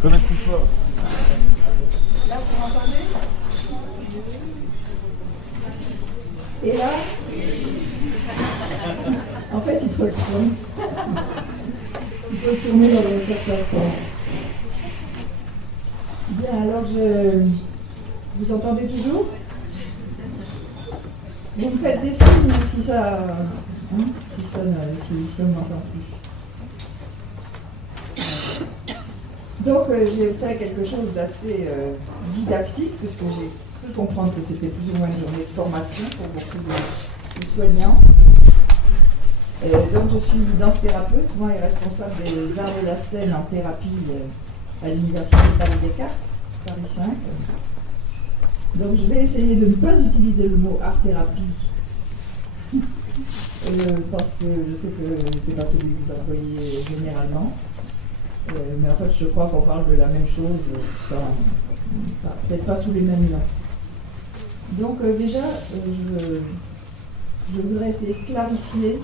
Je peux mettre plus fort. Là, vous m'entendez? Et là? En fait, il faut le tourner. Il faut le tourner dans un certain sens. Bien, alors vous entendez toujours? Vous me faites des signes si ça... Hein, si on m'entend plus. Donc j'ai fait quelque chose d'assez didactique, puisque j'ai cru comprendre que c'était plus ou moins une journée de formation pour beaucoup de soignants. Donc je suis danse-thérapeute, moi et responsable des arts de la scène en thérapie à l'université de Paris-Descartes, Paris 5. Donc je vais essayer de ne pas utiliser le mot art-thérapie, parce que je sais que c'est pas celui que vous employez généralement. Mais en fait, je crois qu'on parle de la même chose, peut-être pas sous les mêmes noms. Donc déjà, je voudrais essayer de clarifier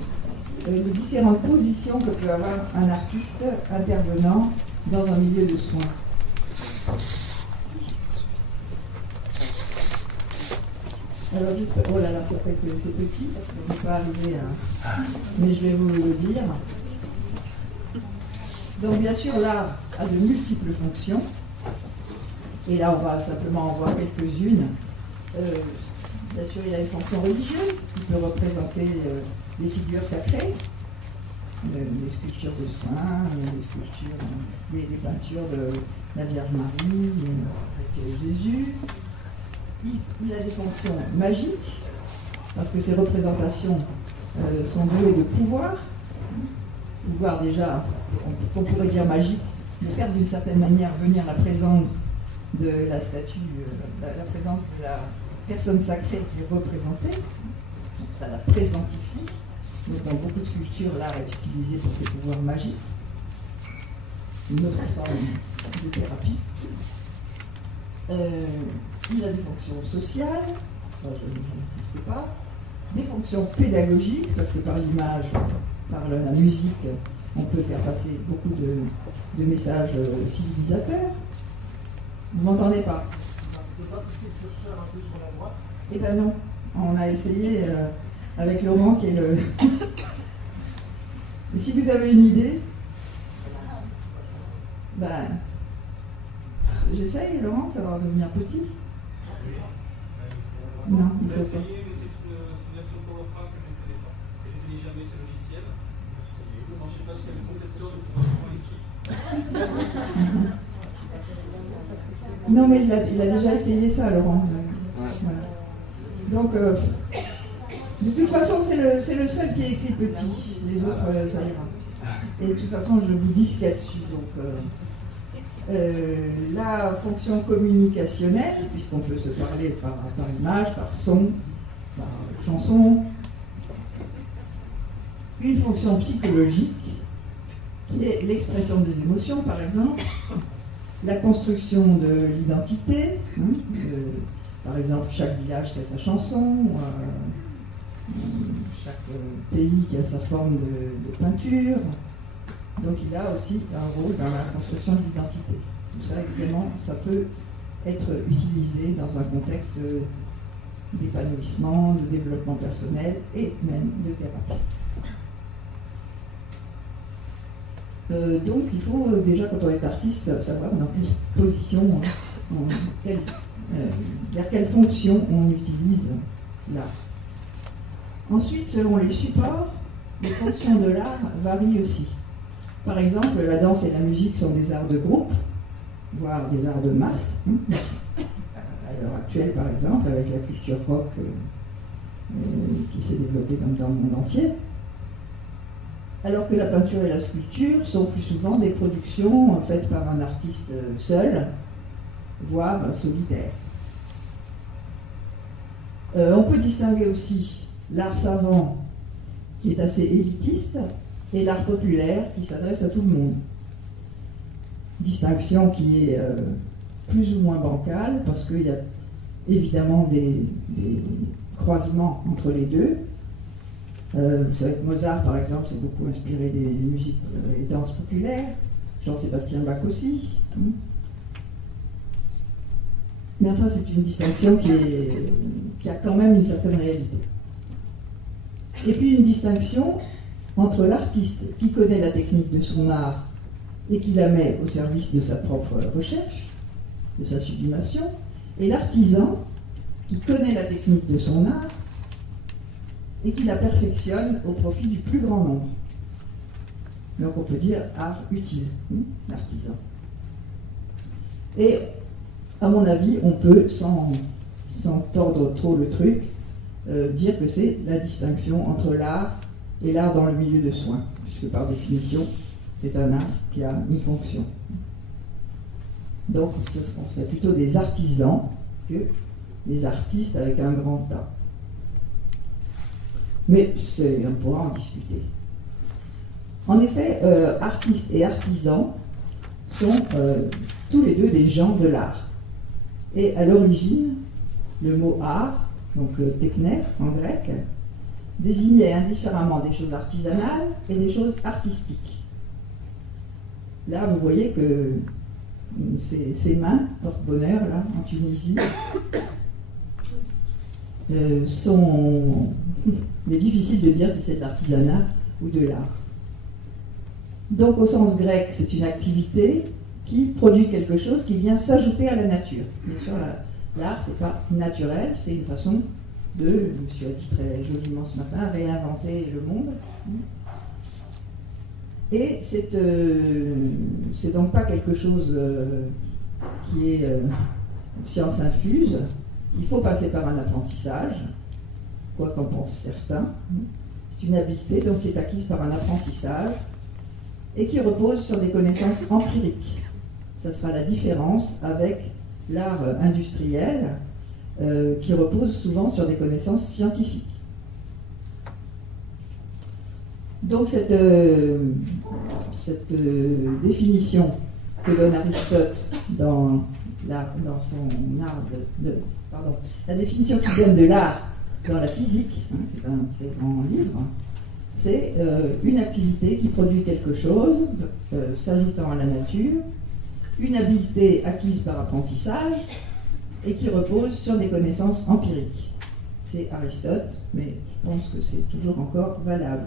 les différentes positions que peut avoir un artiste intervenant dans un milieu de soins. Alors, oh là là, ça fait que c'est petit, parce qu'on n'est pas arrivé à... Mais je vais vous le dire. Donc, bien sûr, l'art a de multiples fonctions. Et là, on va simplement en voir quelques-unes. Bien sûr, il a une fonction religieuse, qui peut représenter des figures sacrées, des sculptures de saints, des sculptures, des peintures de la Vierge Marie, avec Jésus. Il a des fonctions magiques, parce que ces représentations sont douées de pouvoir. Pouvoir déjà, on pourrait dire magique, de faire d'une certaine manière venir la présence de la statue, la présence de la personne sacrée qui est représentée. Donc ça la présentifie. Donc dans beaucoup de sculptures, l'art est utilisé pour ses pouvoirs magiques. Une autre forme de thérapie. Il a des fonctions sociales, je n'insiste pas, des fonctions pédagogiques, parce que par l'image, par la musique, on peut faire passer beaucoup de messages civilisateurs. Vous m'entendez pas? Vous ne pouvez pas pousser le curseur un peu sur la droite? Eh ben non, on a essayé avec Laurent qui est le... Et si vous avez une idée, ben... J'essaye, Laurent, ça va devenir petit. Non, il faut pas. C'est une simulation PowerPoint que je ne connais pas. Je ne connais jamais ce logiciel. Non, je ne sais pas si le concepteur de ici. Non, mais il a déjà essayé ça, Laurent. Voilà. Donc, de toute façon, c'est le seul qui est écrit petit. Les autres, ça ira. Et de toute façon, je vous dis ce qu'il y a dessus. Donc, la fonction communicationnelle, puisqu'on peut se parler par image, par son, par chanson. Une fonction psychologique, qui est l'expression des émotions, par exemple. La construction de l'identité, par exemple, chaque village qui a sa chanson, chaque pays qui a sa forme de peinture. Donc il a aussi un rôle dans la construction de l'identité. Tout ça, évidemment, ça peut être utilisé dans un contexte d'épanouissement, de développement personnel et même de thérapie. Donc il faut déjà, quand on est artiste, savoir dans quelle position, vers quelle fonction on utilise l'art. Ensuite, selon les supports, les fonctions de l'art varient aussi. Par exemple, la danse et la musique sont des arts de groupe, voire des arts de masse. À l'heure actuelle, par exemple, avec la culture rock qui s'est développée comme dans le monde entier. Alors que la peinture et la sculpture sont plus souvent des productions faites par un artiste seul, voire solitaire. On peut distinguer aussi l'art savant, qui est assez élitiste, et l'art populaire, qui s'adresse à tout le monde. Distinction qui est plus ou moins bancale, parce qu'il y a évidemment des croisements entre les deux. Vous savez que Mozart, par exemple, s'est beaucoup inspiré des musiques et danses populaires. Jean-Sébastien Bach aussi. Mais enfin, c'est une distinction qui a quand même une certaine réalité. Et puis une distinction entre l'artiste qui connaît la technique de son art et qui la met au service de sa propre recherche, de sa sublimation, et l'artisan qui connaît la technique de son art et qui la perfectionne au profit du plus grand nombre. Donc on peut dire art utile, l'artisan. Et à mon avis, on peut, sans tordre trop le truc, dire que c'est la distinction entre l'art et l'art dans le milieu de soins, puisque par définition, c'est un art qui a une fonction. Donc, ce serait plutôt des artisans que des artistes avec un grand A. Mais on pourra en discuter. En effet, artistes et artisans sont tous les deux des gens de l'art. Et à l'origine, le mot art, donc techner en grec, désignait indifféremment des choses artisanales et des choses artistiques. Là, vous voyez que ces mains, porte-bonheur, là, en Tunisie, sont... Il est difficile de dire si c'est de l'artisanat ou de l'art. Donc, au sens grec, c'est une activité qui produit quelque chose qui vient s'ajouter à la nature. Bien sûr, l'art, c'est pas naturel, c'est une façon de, monsieur a dit très joliment ce matin, réinventer le monde. Et c'est donc pas quelque chose qui est science infuse. Il faut passer par un apprentissage, quoi qu'en pensent certains. C'est une habileté donc, qui est acquise par un apprentissage et qui repose sur des connaissances empiriques. Ça sera la différence avec l'art industriel qui repose souvent sur des connaissances scientifiques. Donc cette définition que donne Aristote dans son art la définition qu'il donne de l'art dans la physique, c'est un de ses grands livres, c'est une activité qui produit quelque chose s'ajoutant à la nature, une habileté acquise par apprentissage et qui repose sur des connaissances empiriques. C'est Aristote, mais je pense que c'est toujours encore valable.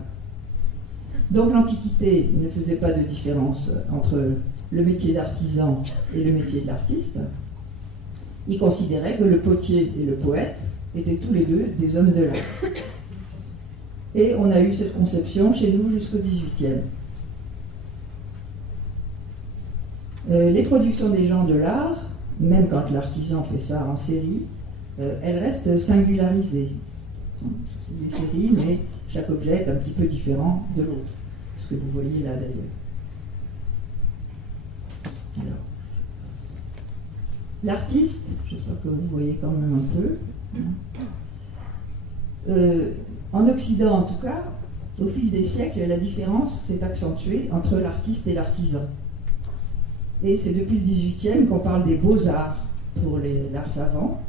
Donc l'Antiquité ne faisait pas de différence entre le métier d'artisan et le métier de l'artiste. Il considérait que le potier et le poète étaient tous les deux des hommes de l'art. Et on a eu cette conception chez nous jusqu'au XVIIIe. Les productions des gens de l'art, même quand l'artisan fait ça en série, elles restent singularisées. C'est des séries, mais chaque objet est un petit peu différent de l'autre. Ce que vous voyez là d'ailleurs. Alors, l'artiste, j'espère que vous voyez quand même un peu. En Occident, en tout cas, au fil des siècles, la différence s'est accentuée entre l'artiste et l'artisan. Et c'est depuis le XVIIIe qu'on parle des beaux-arts pour l'art savant,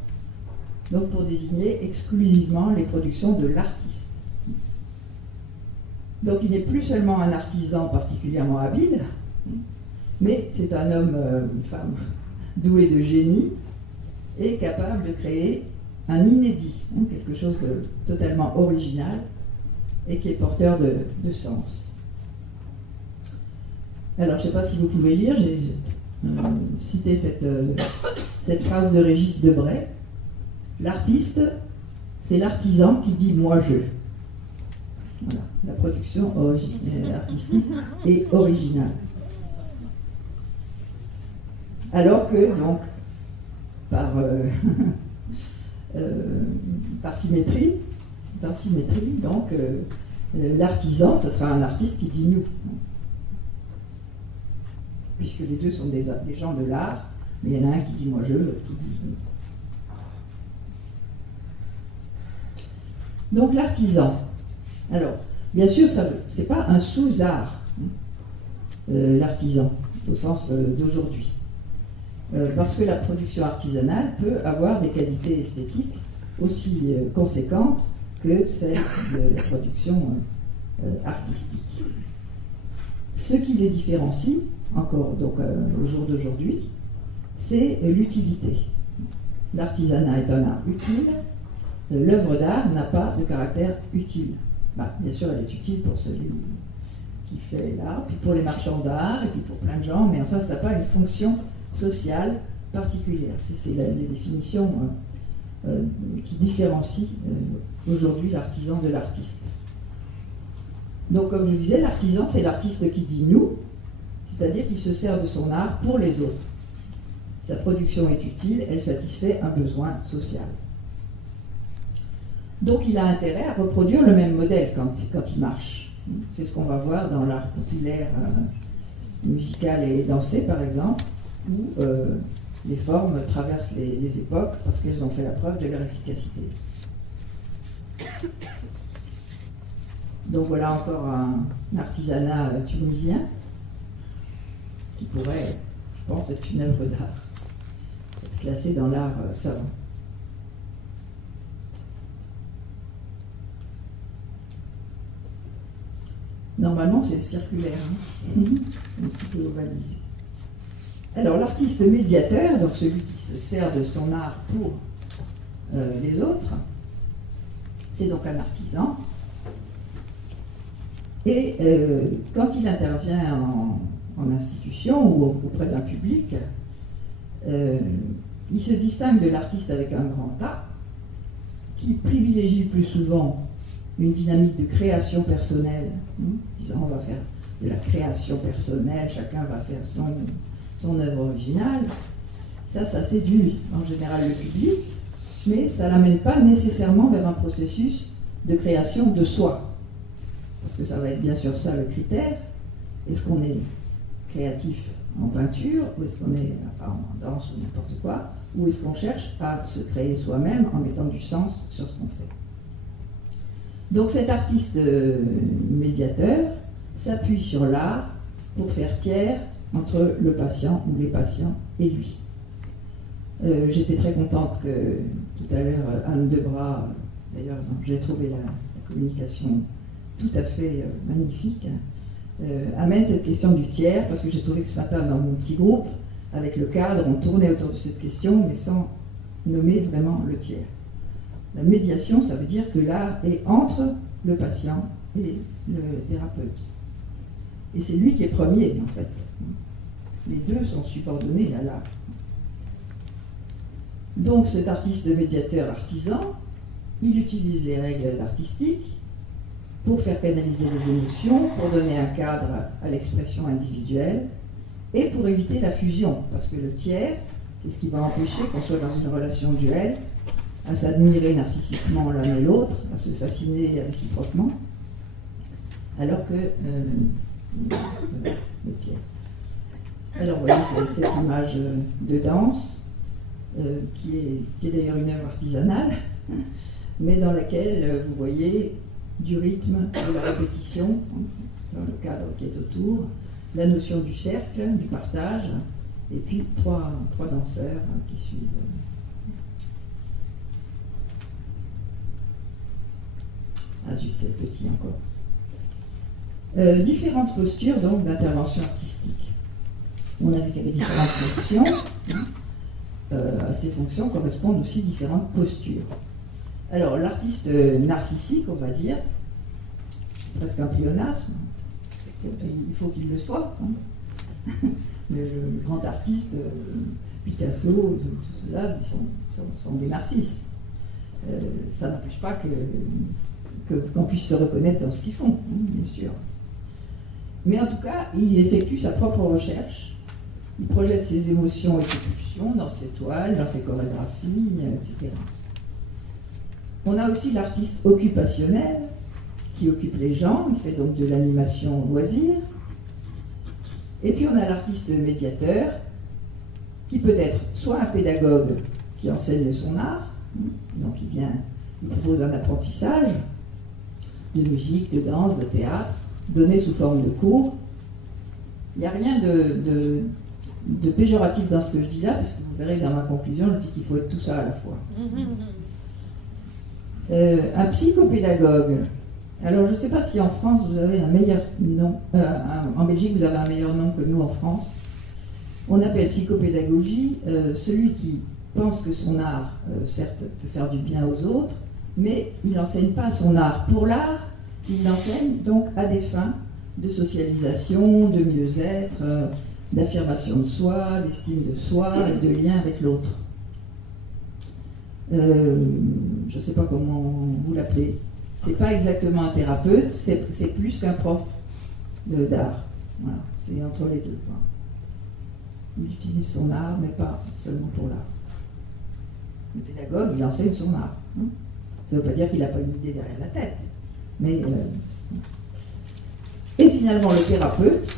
donc pour désigner exclusivement les productions de l'artiste. Donc il n'est plus seulement un artisan particulièrement habile, mais c'est un homme, une femme doué de génie et capable de créer un inédit, quelque chose de totalement original et qui est porteur de sens. Alors je ne sais pas si vous pouvez lire, j'ai cité cette phrase de Régis Debray. L'artiste, c'est l'artisan qui dit « moi je ». Voilà, la production artistique est originale. Alors que, donc, par symétrie, donc, l'artisan, ce sera un artiste qui dit nous. Puisque les deux sont des gens de l'art, mais il y en a un qui dit moi je, l'autre qui dit nous. Donc l'artisan. Alors, bien sûr, ce n'est pas un sous-art, l'artisan, au sens d'aujourd'hui. Parce que la production artisanale peut avoir des qualités esthétiques aussi conséquentes que celles de la production artistique. Ce qui les différencie, encore donc, au jour d'aujourd'hui, c'est l'utilité. L'artisanat est un art utile, l'œuvre d'art n'a pas de caractère utile. Bah, bien sûr, elle est utile pour celui qui fait l'art, puis pour les marchands d'art, et puis pour plein de gens, mais enfin, ça n'a pas une fonction sociale particulière. C'est les définitions qui différencient aujourd'hui l'artisan de l'artiste. Donc, comme je vous disais, l'artisan, c'est l'artiste qui dit nous, c'est-à-dire qu'il se sert de son art pour les autres. Sa production est utile, elle satisfait un besoin social. Donc il a intérêt à reproduire le même modèle quand il marche. C'est ce qu'on va voir dans l'art populaire musical et dansé, par exemple, où les formes traversent les époques parce qu'elles ont fait la preuve de leur efficacité. Donc voilà encore un artisanat tunisien qui pourrait, je pense, être une œuvre d'art, être classée dans l'art savant. Normalement, c'est circulaire, hein. C'est un petit peu ovalisé. Alors, l'artiste médiateur, donc celui qui se sert de son art pour les autres, c'est donc un artisan. Et quand il intervient en institution ou auprès d'un public, il se distingue de l'artiste avec un grand A, qui privilégie plus souvent une dynamique de création personnelle, disant on va faire de la création personnelle, chacun va faire son œuvre originale. Ça séduit en général le public, mais ça ne l'amène pas nécessairement vers un processus de création de soi. Parce que ça va être bien sûr ça le critère. Est-ce qu'on est créatif en peinture, ou est-ce qu'on est en danse ou n'importe quoi, ou est-ce qu'on cherche à se créer soi-même en mettant du sens sur ce qu'on fait. Donc cet artiste médiateur s'appuie sur l'art pour faire tiers entre le patient ou les patients et lui. J'étais très contente que tout à l'heure Anne Debras, d'ailleurs j'ai trouvé la communication tout à fait magnifique, amène cette question du tiers, parce que j'ai trouvé que ce matin dans mon petit groupe, avec le cadre, on tournait autour de cette question, mais sans nommer vraiment le tiers. La médiation, ça veut dire que l'art est entre le patient et le thérapeute. Et c'est lui qui est premier, en fait. Les deux sont subordonnés à l'art. Donc cet artiste médiateur artisan, il utilise les règles artistiques pour faire canaliser les émotions, pour donner un cadre à l'expression individuelle et pour éviter la fusion, parce que le tiers, c'est ce qui va empêcher qu'on soit dans une relation duelle, à s'admirer narcissiquement l'un et l'autre, à se fasciner réciproquement, alors que le tiers. Alors voilà, c'est cette image de danse, qui est d'ailleurs une œuvre artisanale, mais dans laquelle vous voyez du rythme, de la répétition, dans le cadre qui est autour, la notion du cercle, du partage, et puis trois danseurs qui suivent. Ah zut, c'est petit encore. Différentes postures donc d'intervention artistique. On a vu qu'il y avait différentes fonctions. À ces fonctions correspondent aussi différentes postures. Alors l'artiste narcissique, on va dire, c'est presque un pléonasme. Il faut qu'il le soit. Hein. Le grand artiste, Picasso, tout cela, ils sont des narcisses. Ça n'empêche pas qu'on puisse se reconnaître dans ce qu'ils font, bien sûr. Mais en tout cas, il effectue sa propre recherche, il projette ses émotions et ses pulsions dans ses toiles, dans ses chorégraphies, etc. On a aussi l'artiste occupationnel, qui occupe les gens, il fait donc de l'animation loisir. Et puis on a l'artiste médiateur, qui peut être soit un pédagogue qui enseigne son art, donc il propose un apprentissage de musique, de danse, de théâtre, donné sous forme de cours. Il n'y a rien de péjoratif dans ce que je dis là, parce que vous verrez dans ma conclusion, je dis qu'il faut être tout ça à la fois. Un psychopédagogue, Alors, je ne sais pas si en France, vous avez un meilleur nom, en Belgique, vous avez un meilleur nom que nous en France. On appelle psychopédagogie celui qui pense que son art, certes, peut faire du bien aux autres, mais il n'enseigne pas son art pour l'art, il l'enseigne donc à des fins de socialisation, de mieux-être, d'affirmation de soi, d'estime de soi et de lien avec l'autre. Je ne sais pas comment vous l'appelez. C'est pas exactement un thérapeute, c'est plus qu'un prof d'art. Voilà, c'est entre les deux. Quoi. Il utilise son art, mais pas seulement pour l'art. Le pédagogue, il enseigne son art. Hein. Ça ne veut pas dire qu'il n'a pas une idée derrière la tête. Mais, et finalement, le thérapeute,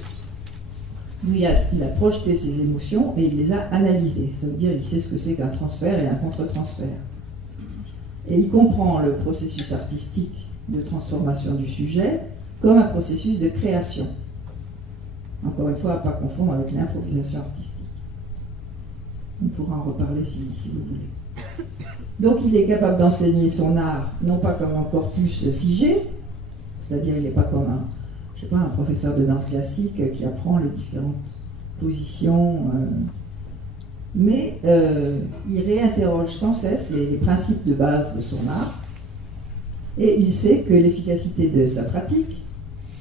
lui, il a projeté ses émotions et il les a analysées. Ça veut dire qu'il sait ce que c'est qu'un transfert et un contre-transfert. Et il comprend le processus artistique de transformation du sujet comme un processus de création. Encore une fois, à ne pas confondre avec l'improvisation artistique. On pourra en reparler si vous voulez. Donc il est capable d'enseigner son art, non pas comme un corpus figé, c'est-à-dire il n'est pas comme un professeur de danse classique qui apprend les différentes positions, mais il réinterroge sans cesse les principes de base de son art, et il sait que l'efficacité de sa pratique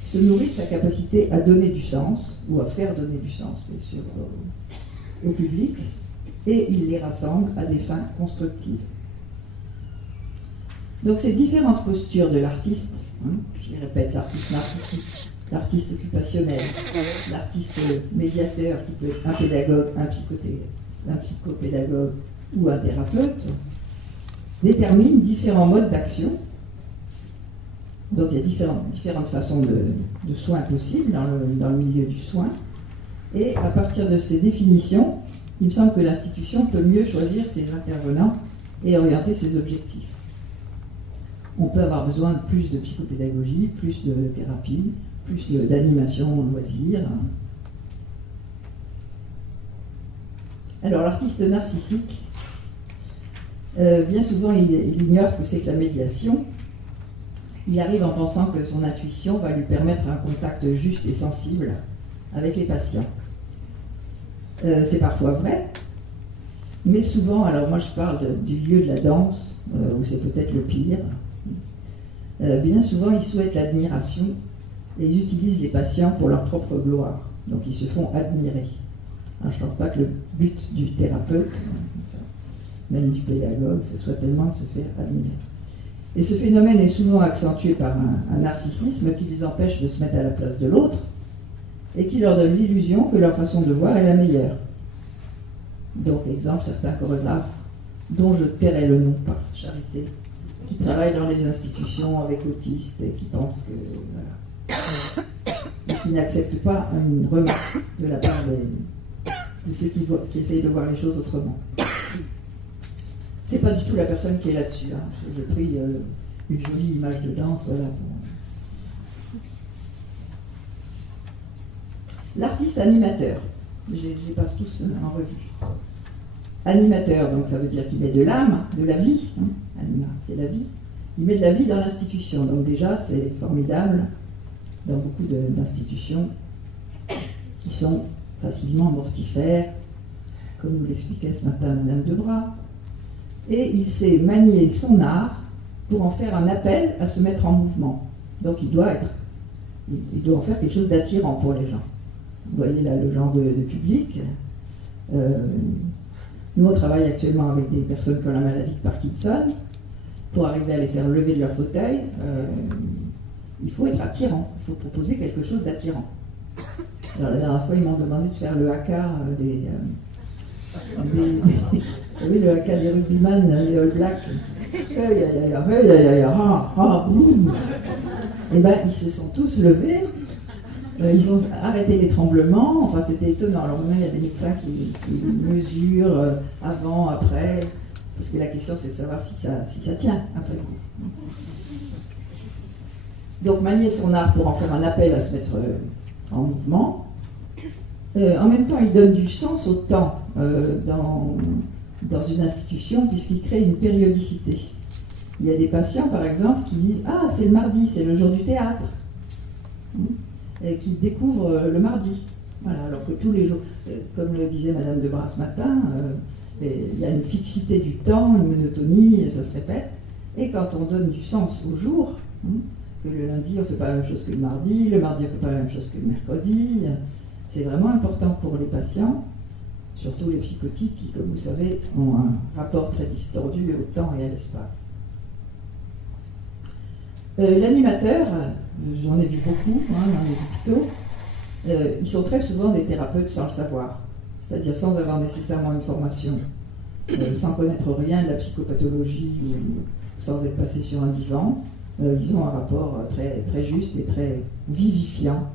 se nourrit de sa capacité à donner du sens, ou à faire donner du sens, bien sûr, au public, et il les rassemble à des fins constructives. Donc ces différentes postures de l'artiste, je les répète, l'artiste narcissique, l'artiste occupationnel, l'artiste médiateur qui peut être un pédagogue, un psychopédagogue ou un thérapeute, déterminent différents modes d'action. Donc il y a différentes façons de soins possibles dans le milieu du soin. Et à partir de ces définitions, il me semble que l'institution peut mieux choisir ses intervenants et orienter ses objectifs. On peut avoir besoin de plus de psychopédagogie, plus de thérapie, plus d'animation loisir. Alors l'artiste narcissique, bien souvent il ignore ce que c'est que la médiation. Il arrive en pensant que son intuition va lui permettre un contact juste et sensible avec les patients. C'est parfois vrai, mais souvent, alors moi je parle du lieu de la danse, où c'est peut-être le pire, bien souvent ils souhaitent l'admiration et ils utilisent les patients pour leur propre gloire, donc ils se font admirer. Alors, je ne pense pas que le but du thérapeute, même du pédagogue, ce soit tellement de se faire admirer. Et ce phénomène est souvent accentué par un narcissisme qui les empêche de se mettre à la place de l'autre et qui leur donne l'illusion que leur façon de voir est la meilleure. Donc, exemple, certains chorégraphes, dont je tairai le nom par charité, qui travaillent dans les institutions avec autistes et qui pensent que... Voilà. Et qui n'acceptent pas une remarque de la part de ceux qui essayent de voir les choses autrement. C'est pas du tout la personne qui est là-dessus. Hein. J'ai pris une jolie image de danse, voilà. L'artiste animateur, je les passe tous en revue. Animateur, donc ça veut dire qu'il met de l'âme, de la vie, hein. Anima, c'est la vie. Il met de la vie dans l'institution, donc déjà c'est formidable dans beaucoup d'institutions qui sont facilement mortifères, comme nous l'expliquait ce matin Madame Debras. Et il sait manier son art pour en faire un appel à se mettre en mouvement. Donc il doit en faire quelque chose d'attirant pour les gens. Vous voyez là le genre de public. Nous on travaille actuellement avec des personnes qui ont la maladie de Parkinson. Pour arriver à les faire lever de leur fauteuil, il faut être attirant. Il faut proposer quelque chose d'attirant. Alors la dernière fois ils m'ont demandé de faire le haka oui, le haka des rugbyman, les All Blacks. Et bien, ils se sont tous levés, ils ont arrêté les tremblements, enfin c'était étonnant. Alors maintenant, il y a des médecins qui mesurent avant, après, parce que la question c'est de savoir si ça tient après le coup. Donc manier son art pour en faire un appel à se mettre en mouvement. En même temps, il donne du sens au temps dans une institution, puisqu'il crée une périodicité. Il y a des patients, par exemple, qui disent « Ah, c'est le mardi, c'est le jour du théâtre ». Et qui découvrent le mardi. Voilà, alors que tous les jours, comme le disait Madame Debras ce matin, il y a une fixité du temps, une monotonie, ça se répète. Et quand on donne du sens au jour, que le lundi on ne fait pas la même chose que le mardi on ne fait pas la même chose que le mercredi, c'est vraiment important pour les patients, surtout les psychotiques qui, comme vous savez, ont un rapport très distordu au temps et à l'espace. L'animateur, j'en ai vu beaucoup dans les hôpitaux, ils sont très souvent des thérapeutes sans le savoir, c'est-à-dire sans avoir nécessairement une formation, sans connaître rien de la psychopathologie, ou sans être passé sur un divan. Ils ont un rapport très, très juste et très vivifiant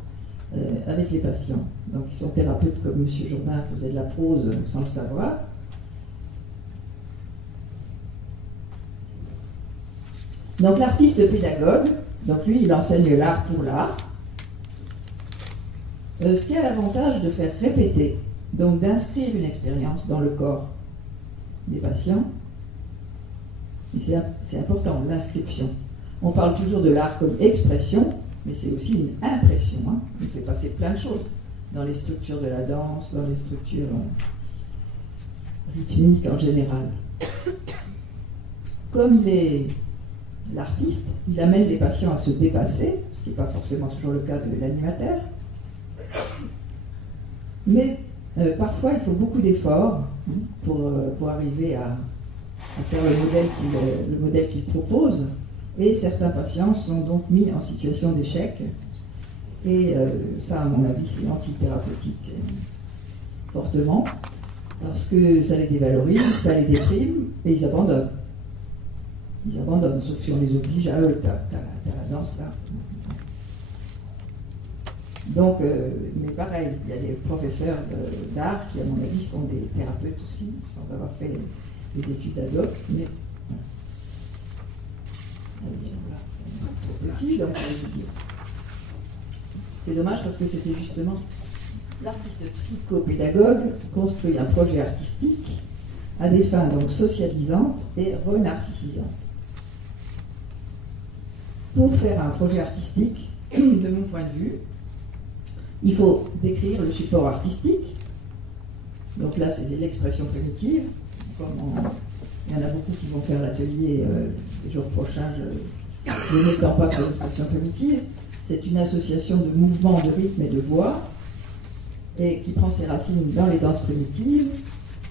avec les patients. Donc ils sont thérapeutes comme M. Jourdain faisait de la prose sans le savoir. Donc l'artiste pédagogue, donc lui il enseigne l'art pour l'art. Ce qui a l'avantage de faire répéter, donc d'inscrire une expérience dans le corps des patients, c'est important, l'inscription. On parle toujours de l'art comme expression, mais c'est aussi une impression. Il fait passer plein de choses dans les structures de la danse, dans les structures rythmiques en général. Comme il est l'artiste, il amène les patients à se dépasser, ce qui n'est pas forcément toujours le cas de l'animateur. Mais parfois, il faut beaucoup d'efforts pour arriver à faire le modèle qu'il propose. Et certains patients sont donc mis en situation d'échec. Et ça, à mon avis, c'est antithérapeutique fortement, parce que ça les dévalorise, ça les déprime, et ils abandonnent. Ils abandonnent, sauf si on les oblige à eux, t'as la danse là. Donc, mais pareil, il y a des professeurs d'art qui, à mon avis, sont des thérapeutes aussi, sans avoir fait des études ad hoc, mais trop petit, donc c'est dommage parce que c'était justement l'artiste psychopédagogue construit un projet artistique à des fins donc socialisantes et renarcissisantes. Pour faire un projet artistique, de mon point de vue, il faut décrire le support artistique. Donc là, c'est de l'expression primitive. Il y en a beaucoup qui vont faire l'atelier les jours prochains, je ne m'étends pas sur l'expression primitive. C'est une association de mouvements, de rythme et de voix, et qui prend ses racines dans les danses primitives,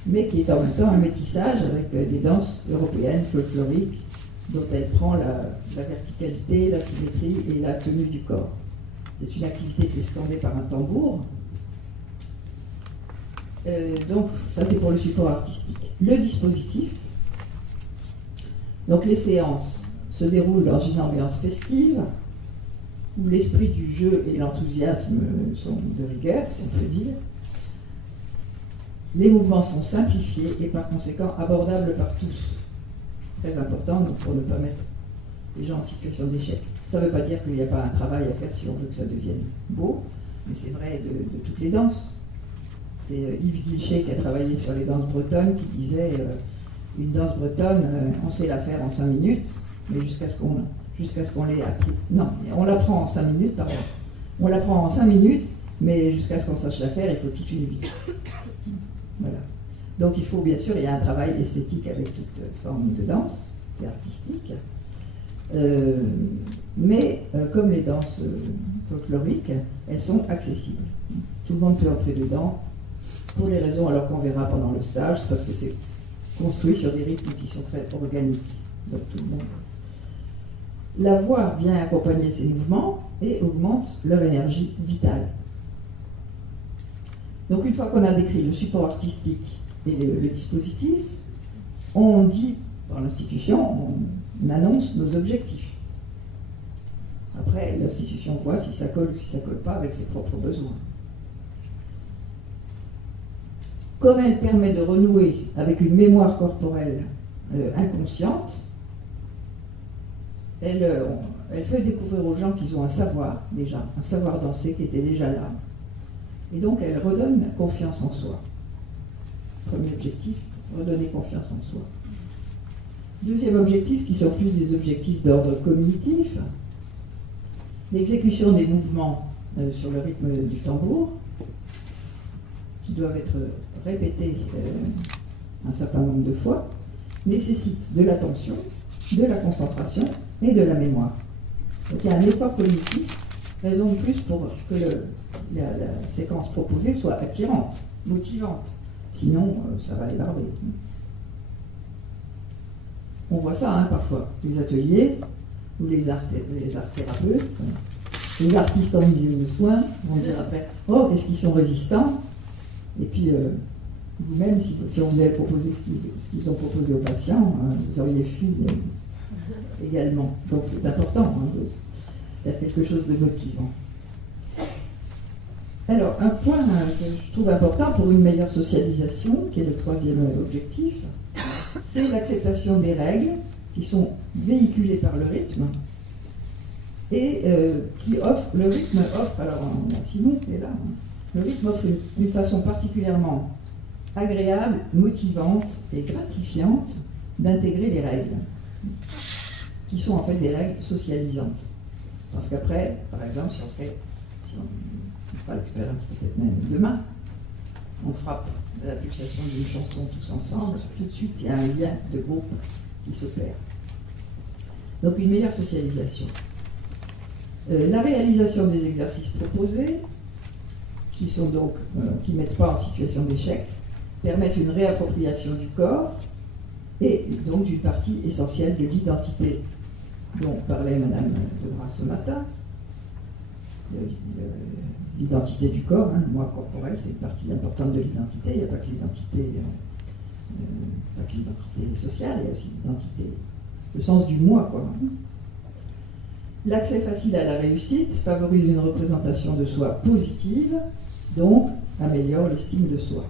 mais qui est en même temps un métissage avec des danses européennes, folkloriques, dont elle prend la verticalité, la symétrie et la tenue du corps. C'est une activité qui est scandée par un tambour. Donc, ça c'est pour le support artistique. Le dispositif, donc les séances se déroulent dans une ambiance festive, où l'esprit du jeu et l'enthousiasme sont de rigueur, si on peut dire. Les mouvements sont simplifiés et par conséquent abordables par tous. Très important donc, pour ne pas mettre les gens en situation d'échec. Ça ne veut pas dire qu'il n'y a pas un travail à faire si on veut que ça devienne beau, mais c'est vrai de toutes les danses. C'est Yves Guilchet qui a travaillé sur les danses bretonnes qui disait une danse bretonne, on sait la faire en 5 minutes, mais jusqu'à ce qu'on l'ait appris. Non, on l'apprend en 5 minutes, pardon. On l'apprend en 5 minutes, mais jusqu'à ce qu'on sache la faire, il faut toute une vie. Voilà. Donc il faut, bien sûr, il y a un travail esthétique avec toute forme de danse, c'est artistique. Mais comme les danses folkloriques, elles sont accessibles. Tout le monde peut entrer dedans, pour des raisons alors qu'on verra pendant le stage, parce que c'est construit sur des rythmes qui sont très organiques. Donc tout le monde. La voix vient accompagner ces mouvements et augmente leur énergie vitale. Donc une fois qu'on a décrit le support artistique et le dispositif, on dit dans l'institution, on annonce nos objectifs. Après, l'institution voit si ça colle ou si ça ne colle pas avec ses propres besoins. Comme elle permet de renouer avec une mémoire corporelle inconsciente, elle fait découvrir aux gens qu'ils ont un savoir déjà, un savoir danser qui était déjà là. Et donc elle redonne confiance en soi. Premier objectif, redonner confiance en soi. Deuxième objectif, qui sont plus des objectifs d'ordre cognitif, l'exécution des mouvements sur le rythme du tambour, qui doivent être répétés un certain nombre de fois, nécessite de l'attention, de la concentration et de la mémoire. Donc il y a un effort cognitif, raison de plus pour que la séquence proposée soit attirante, motivante. Sinon, ça va les barber. On voit ça parfois, les ateliers où les art thérapeutes, les artistes en milieu de soins vont dire après « Oh, qu'est-ce qu'ils sont résistants !» Et puis, vous-même, si on vous avait proposé ce qu'ils ont proposé aux patients, vous auriez fui également. Donc c'est important de faire quelque chose de motivant. Alors, un point que je trouve important pour une meilleure socialisation, qui est le troisième objectif, c'est l'acceptation des règles qui sont véhiculées par le rythme et qui offre, le rythme offre, alors Simon est là, le rythme offre une façon particulièrement agréable, motivante et gratifiante d'intégrer les règles, qui sont en fait des règles socialisantes. Parce qu'après, par exemple, si on fera l'expérience peut-être même demain, on frappe à la pulsation d'une chanson tous ensemble, tout de suite il y a un lien de groupe qui s'opère. Donc une meilleure socialisation. La réalisation des exercices proposés, qui sont donc qui ne mettent pas en situation d'échec, permettent une réappropriation du corps et donc d'une partie essentielle de l'identité dont parlait Madame Debras ce matin. L'identité du corps, le moi corporel, c'est une partie importante de l'identité. Il n'y a pas que l'identité sociale, il y a aussi l'identité, le sens du moi, quoi. L'accès facile à la réussite favorise une représentation de soi positive, donc améliore l'estime de soi.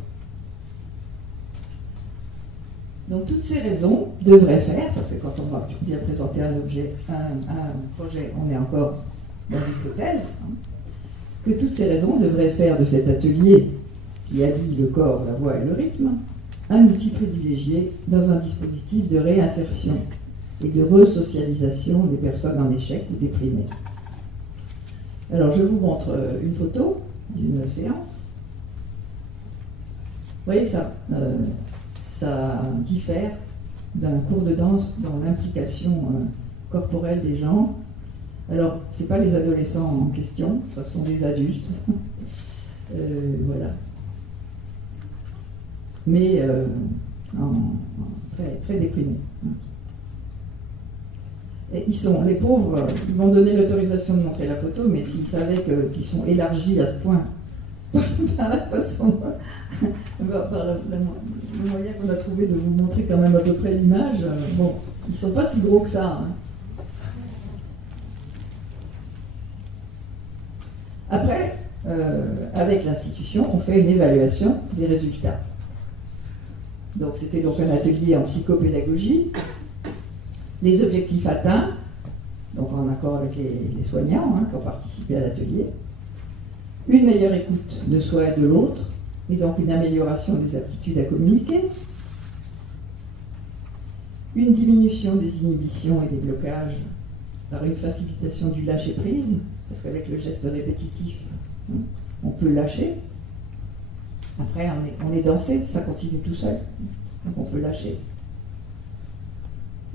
Donc toutes ces raisons devraient faire, parce que quand on va bien présenter un projet, on est encore dans l'hypothèse, que toutes ces raisons devraient faire de cet atelier qui allie le corps, la voix et le rythme, un outil privilégié dans un dispositif de réinsertion et de resocialisation des personnes en échec ou déprimées. Alors je vous montre une photo d'une séance. Vous voyez que ça diffère d'un cours de danse dans l'implication corporelle des gens. Alors, ce n'est pas les adolescents en question, ce sont des adultes. Voilà. Mais très, très déprimés. Et les pauvres, ils vont donner l'autorisation de montrer la photo, mais s'ils savaient qu'ils sont élargis à ce point par la façon, par le moyen qu'on a trouvé de vous montrer quand même à peu près l'image, bon, ils ne sont pas si gros que ça. Après, avec l'institution, on fait une évaluation des résultats. Donc c'était donc un atelier en psychopédagogie. Les objectifs atteints, donc en accord avec les soignants qui ont participé à l'atelier. Une meilleure écoute de soi et de l'autre, et donc une amélioration des aptitudes à communiquer. Une diminution des inhibitions et des blocages par une facilitation du lâcher-prise, parce qu'avec le geste répétitif, on peut lâcher. Après, on est dansé, ça continue tout seul, donc on peut lâcher.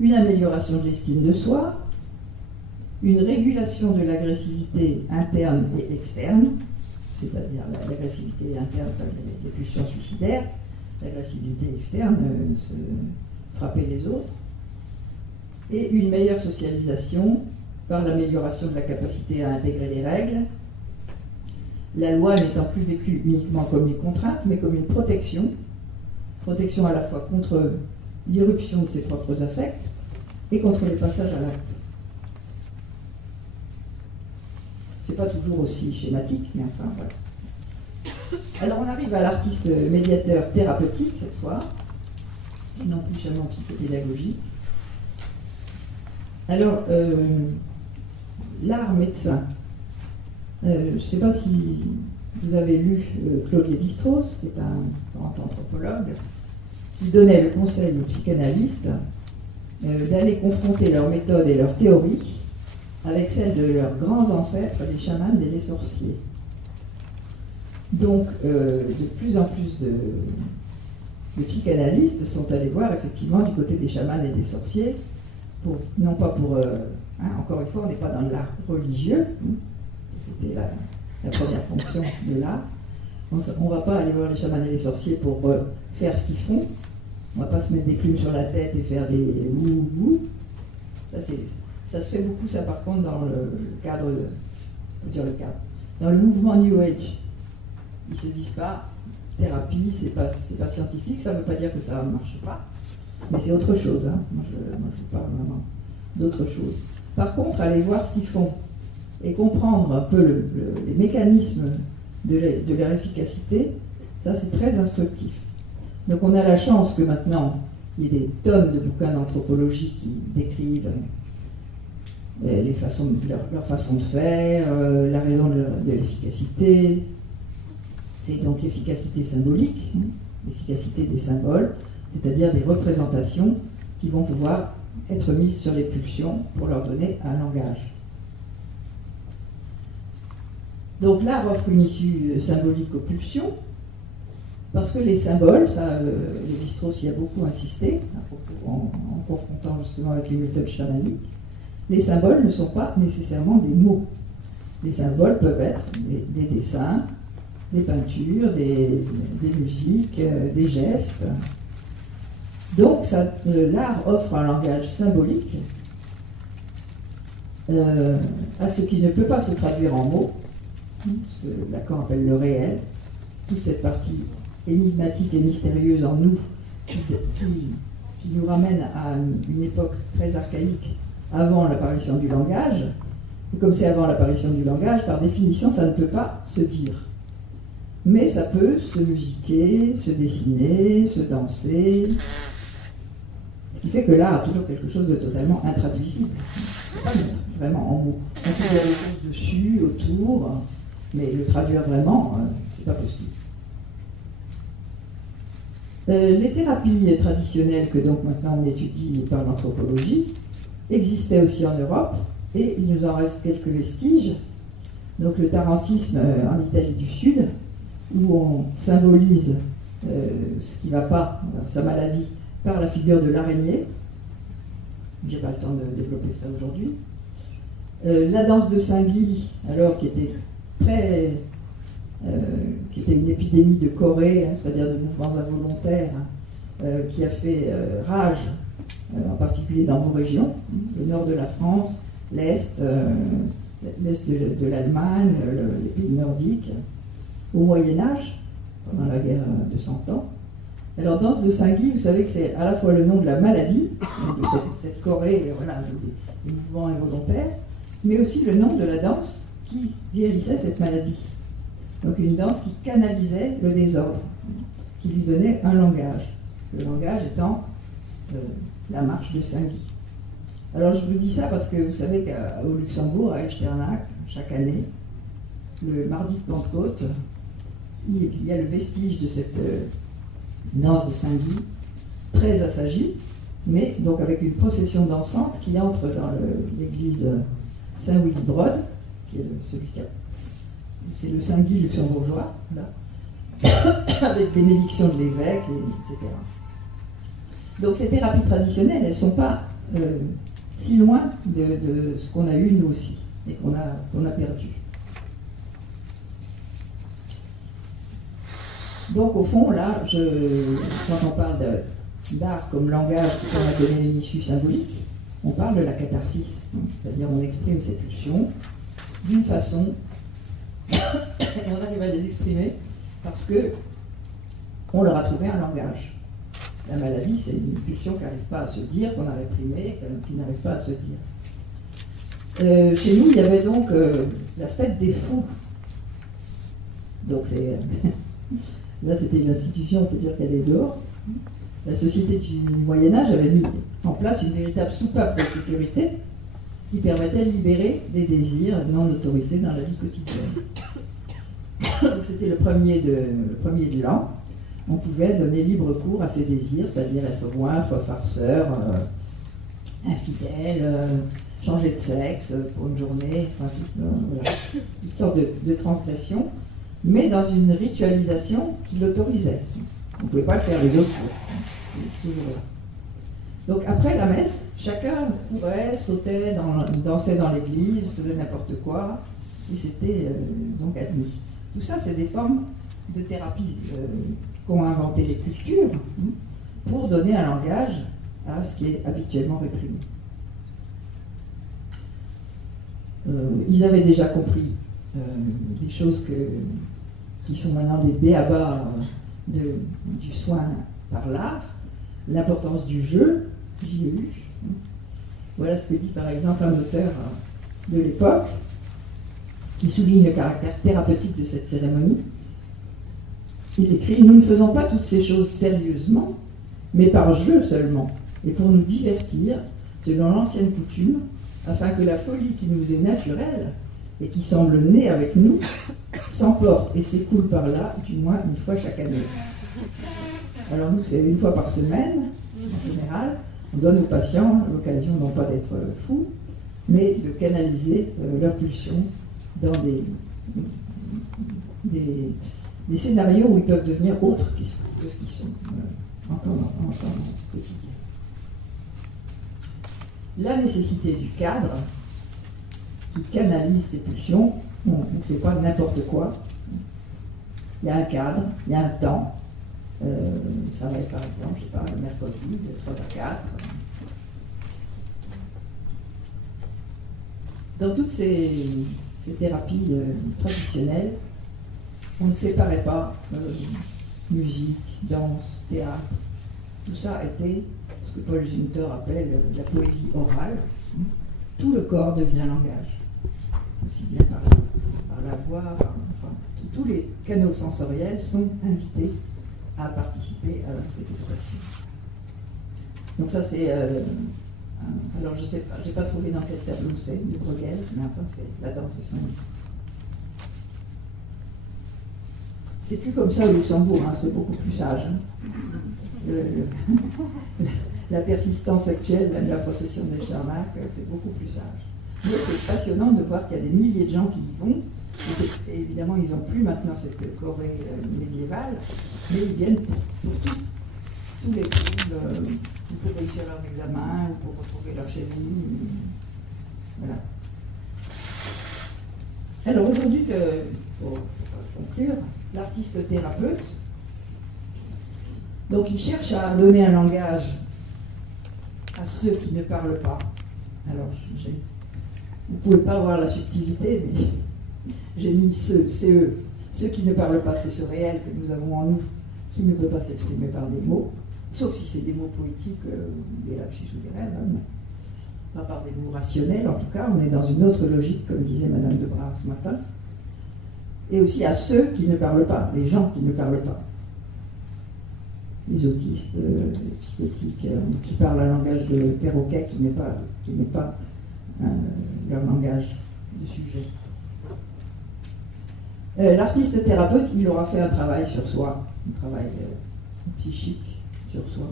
Une amélioration de l'estime de soi, une régulation de l'agressivité interne et externe, c'est-à-dire l'agressivité interne, les pulsions suicidaires, l'agressivité externe, frapper les autres, et une meilleure socialisation par l'amélioration de la capacité à intégrer les règles, la loi n'étant plus vécue uniquement comme une contrainte, mais comme une protection à la fois contre l'irruption de ses propres affects et contre les passages à l'acte. C'est pas toujours aussi schématique, mais enfin voilà. Alors on arrive à l'artiste médiateur thérapeutique cette fois, et non plus seulement psychopédagogique. Alors, l'art médecin. Je ne sais pas si vous avez lu Claude Lévi-Strauss, qui est un grand anthropologue, qui donnait le conseil aux psychanalystes d'aller confronter leurs méthodes et leurs théories avec celles de leurs grands ancêtres, les chamans et les sorciers. Donc, de plus en plus de psychanalystes sont allés voir effectivement du côté des chamans et des sorciers, non pas pour... encore une fois, on n'est pas dans l'art religieux, c'était la première fonction de l'art. On ne va pas aller voir les chamans et les sorciers pour faire ce qu'ils font. On ne va pas se mettre des plumes sur la tête et faire des ouh. Ça se fait beaucoup, ça, par contre, dans le cadre, dans le mouvement New Age. Ils ne se disent pas, thérapie, c'est pas scientifique, ça ne veut pas dire que ça ne marche pas, mais c'est autre chose. Moi, je parle vraiment d'autre chose. Par contre, aller voir ce qu'ils font et comprendre un peu les mécanismes de leur efficacité, ça, c'est très instructif. Donc, on a la chance que maintenant, il y ait des tonnes de bouquins d'anthropologie qui décrivent leur façon de faire, la raison de l'efficacité. C'est donc l'efficacité symbolique, l'efficacité des symboles, c'est-à-dire des représentations qui vont pouvoir être mises sur les pulsions pour leur donner un langage. Donc l'art offre une issue symbolique aux pulsions, parce que les symboles, ça, Lévi-Strauss y a beaucoup insisté, en confrontant justement avec les méthodes chamaniques, les symboles ne sont pas nécessairement des mots. Les symboles peuvent être des dessins, des peintures, des musiques, des gestes. Donc l'art offre un langage symbolique à ce qui ne peut pas se traduire en mots, ce que Lacan appelle le réel, toute cette partie énigmatique et mystérieuse en nous qui nous ramène à une époque très archaïque avant l'apparition du langage. Et comme c'est avant l'apparition du langage, par définition, ça ne peut pas se dire. Mais ça peut se musiquer, se dessiner, se danser. Ce qui fait que l'art a toujours quelque chose de totalement intraduisible. C'est pas vraiment en mots. On peut dire des choses dessus, autour, mais le traduire vraiment, c'est pas possible. Les thérapies traditionnelles que donc maintenant on étudie par l'anthropologie existaient aussi en Europe, et il nous en reste quelques vestiges. Donc le tarantisme en Italie du Sud, où on symbolise ce qui ne va pas, sa maladie, par la figure de l'araignée. J'ai pas le temps de développer ça aujourd'hui. La danse de Saint-Guy, alors qui était qui était une épidémie de Corée, c'est-à-dire de mouvements involontaires, qui a fait rage, en particulier dans vos régions, le nord de la France, l'Est de l'Allemagne, les pays nordiques, au Moyen-Âge, pendant la guerre de 100 ans. Alors, danse de Saint-Guy, vous savez que c'est à la fois le nom de la maladie, de cette Corée, voilà, des mouvements involontaires, mais aussi le nom de la danse qui guérissait cette maladie. Donc une danse qui canalisait le désordre, qui lui donnait un langage. Le langage étant la marche de Saint-Guy. Alors je vous dis ça parce que vous savez qu'au Luxembourg, à Echternach, chaque année, le mardi de Pentecôte, il y a le vestige de cette danse de Saint-Guy, très assagie, mais donc avec une procession dansante qui entre dans l'église Saint-Willibrod, qui est celui qui a... C'est le Saint-Guy luxembourgeois, là, avec bénédiction de l'évêque, etc. Donc ces thérapies traditionnelles, elles ne sont pas si loin de ce qu'on a eu nous aussi, et qu'on a perdu. Donc au fond, là, quand on parle d'art comme langage qui peut donner une issue symbolique, on parle de la catharsis, c'est-à-dire on exprime ses pulsions d'une façon, et on arrive à les exprimer parce que on leur a trouvé un langage. La maladie, c'est une pulsion qui n'arrive pas à se dire, qu'on a réprimée, qui n'arrive pas à se dire. Chez nous, il y avait donc la fête des fous. Donc là, c'était une institution, on peut dire qu'elle est dehors. La société du Moyen-Âge avait mis en place une véritable soupape de sécurité qui permettait de libérer des désirs non autorisés dans la vie quotidienne. C'était le premier de l'an. On pouvait donner libre cours à ses désirs, c'est-à-dire être goinfre, farceur, infidèle, changer de sexe pour une journée, enfin, voilà, toutes sortes de transgressions, mais dans une ritualisation qui l'autorisait. On ne pouvait pas le faire les autres jours. Toujours là. Donc après la messe, chacun courait, sautait, dansait dans l'église, faisait n'importe quoi, et c'était donc admis. Tout ça, c'est des formes de thérapie qu'ont inventé les cultures pour donner un langage à ce qui est habituellement réprimé. Ils avaient déjà compris des choses qui sont maintenant des b.a.-ba du soin par l'art, l'importance du jeu, J.E.U. Voilà ce que dit par exemple un auteur de l'époque qui souligne le caractère thérapeutique de cette cérémonie. Il écrit « Nous ne faisons pas toutes ces choses sérieusement, mais par jeu seulement, et pour nous divertir, selon l'ancienne coutume, afin que la folie qui nous est naturelle et qui semble née avec nous s'emporte et s'écoule par là, du moins une fois chaque année. » Alors nous, c'est une fois par semaine, en général. On donne aux patients l'occasion non pas d'être fous, mais de canaliser leurs pulsions dans des scénarios où ils peuvent devenir autres que ce qu'ils sont en temps quotidien. La nécessité du cadre qui canalise ces pulsions, on ne fait pas n'importe quoi. Il y a un cadre, il y a un temps. Ça va être par exemple, je sais pas, le mercredi de 3 à 4. Dans toutes ces thérapies traditionnelles, on ne séparait pas musique, danse, théâtre. Tout ça était ce que Paul Zumthor appelle la poésie orale. Tout le corps devient langage, aussi bien par la voix, enfin, tous les canaux sensoriels sont invités à participer à cette expression. Donc ça c'est, alors je sais pas, j'ai pas trouvé dans quel tableau c'est, du Bruegel, mais enfin c'est la danse et son livre. C'est plus comme ça au Luxembourg, hein, c'est beaucoup plus sage. Hein. La persistance actuelle de la procession des Charnac, c'est beaucoup plus sage. Mais c'est passionnant de voir qu'il y a des milliers de gens qui y vont. Et évidemment, ils n'ont plus maintenant cette Corée médiévale, mais ils viennent pour tous les troubles, pour réussir leurs examens, ou pour retrouver leur cheville. Voilà. Alors aujourd'hui, pour conclure, l'artiste thérapeute, donc il cherche à donner un langage à ceux qui ne parlent pas. Alors, vous ne pouvez pas voir la subtilité, mais j'ai mis ceux, c'est eux. Ceux qui ne parlent pas, c'est ce réel que nous avons en nous, qui ne peut pas s'exprimer par des mots, sauf si c'est des mots poétiques, des lapsus ou des rêves, hein, pas par des mots rationnels. En tout cas, on est dans une autre logique, comme disait Madame de Bras ce matin. Et aussi à ceux qui ne parlent pas, les gens qui ne parlent pas. Les autistes, les psychotiques, qui parlent un langage de perroquet qui n'est pas leur langage de sujet. L'artiste thérapeute, il aura fait un travail sur soi, un travail psychique sur soi.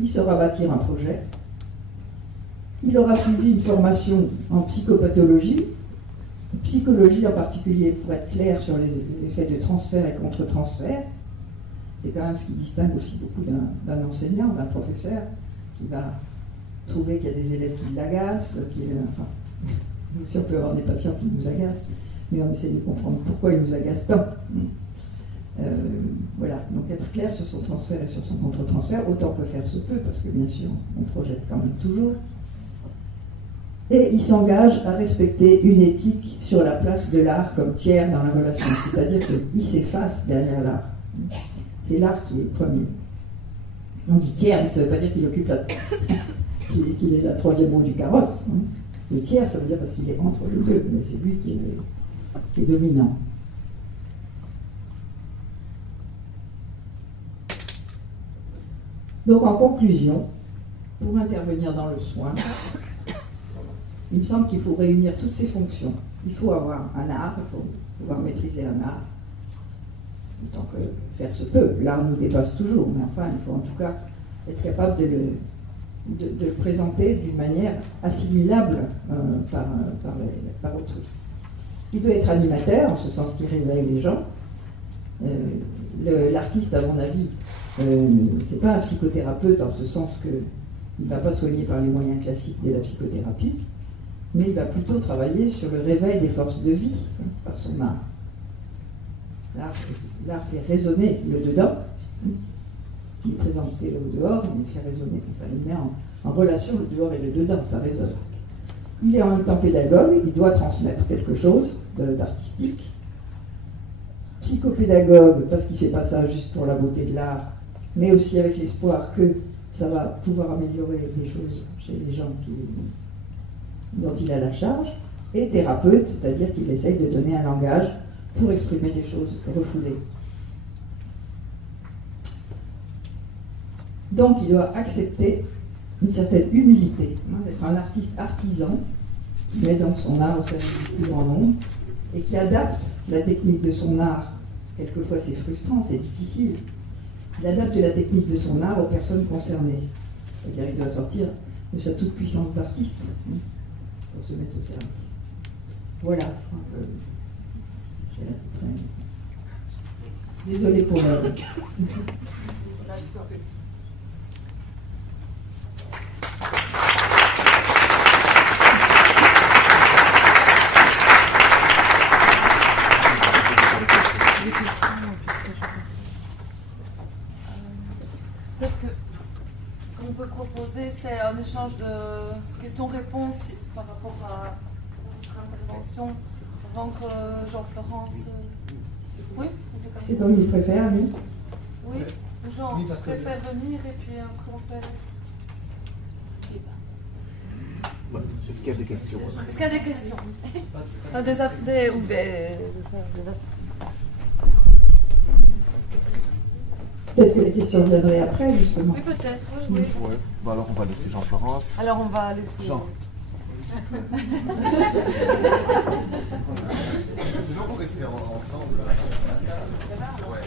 Il saura bâtir un projet. Il aura suivi une formation en psychopathologie, psychologie en particulier, pour être clair sur les effets de transfert et contre-transfert. C'est quand même ce qui distingue aussi beaucoup d'un enseignant, d'un professeur, qui va trouver qu'il y a des élèves qui l'agacent, enfin, nous aussi on peut avoir des patients qui nous agacent, mais on essaie de comprendre pourquoi ils nous agacent tant. Voilà, donc être clair sur son transfert et sur son contre-transfert, autant que faire se peut, parce que bien sûr, on projette quand même toujours. Et il s'engage à respecter une éthique sur la place de l'art comme tiers dans la relation, c'est-à-dire qu'il s'efface derrière l'art. C'est l'art qui est premier. On dit tiers, mais ça ne veut pas dire qu'il occupe qu'il est la troisième roue du carrosse. Hein. Le tiers, ça veut dire parce qu'il est entre les deux, mais c'est lui qui est dominant. Donc en conclusion, pour intervenir dans le soin, il me semble qu'il faut réunir toutes ces fonctions. Il faut avoir un art, il faut pouvoir maîtriser un art, autant que faire se peut. L'art nous dépasse toujours, mais enfin, il faut en tout cas être capable de le présenter d'une manière assimilable par autrui. Il doit être animateur, en ce sens qu'il réveille les gens. L'artiste, à mon avis, c'est pas un psychothérapeute en ce sens qu'il ne va pas soigner par les moyens classiques de la psychothérapie, mais il va plutôt travailler sur le réveil des forces de vie par son art. L'art fait résonner le dedans. Il est présenté au dehors, mais il fait résonner, enfin, il met en relation le dehors et le dedans, ça résonne. Il est en même temps pédagogue, il doit transmettre quelque chose d'artistique. Psychopédagogue, parce qu'il ne fait pas ça juste pour la beauté de l'art, mais aussi avec l'espoir que ça va pouvoir améliorer des choses chez les gens dont il a la charge. Et thérapeute, c'est-à-dire qu'il essaye de donner un langage pour exprimer des choses refoulées. Donc il doit accepter une certaine humilité, d'être un artiste artisan qui met donc son art au service du plus grand nombre et qui adapte la technique de son art. Quelquefois c'est frustrant, c'est difficile. Il adapte la technique de son art aux personnes concernées. C'est-à-dire qu'il doit sortir de sa toute-puissance d'artiste pour se mettre au service. Voilà, je crois que j'ai à peu près... Désolée pour l'heure. Là, je suis un peu petit. Peut-être que ce qu'on peut proposer, c'est un échange de questions-réponses par rapport à votre intervention, avant que Jean-Florence... Oui, c'est comme il préfère, lui. Oui, Jean préfère venir et puis après on fait... Est-ce qu'il y a des questions? Est-ce qu'il y a des questions? Peut-être que les questions viendraient après, justement. Oui, peut-être, oui. Ouais. Bah alors on va laisser Jean-Florence. Alors on va laisser... Jean. Sinon on pourrait se faire ensemble. Ouais, voilà.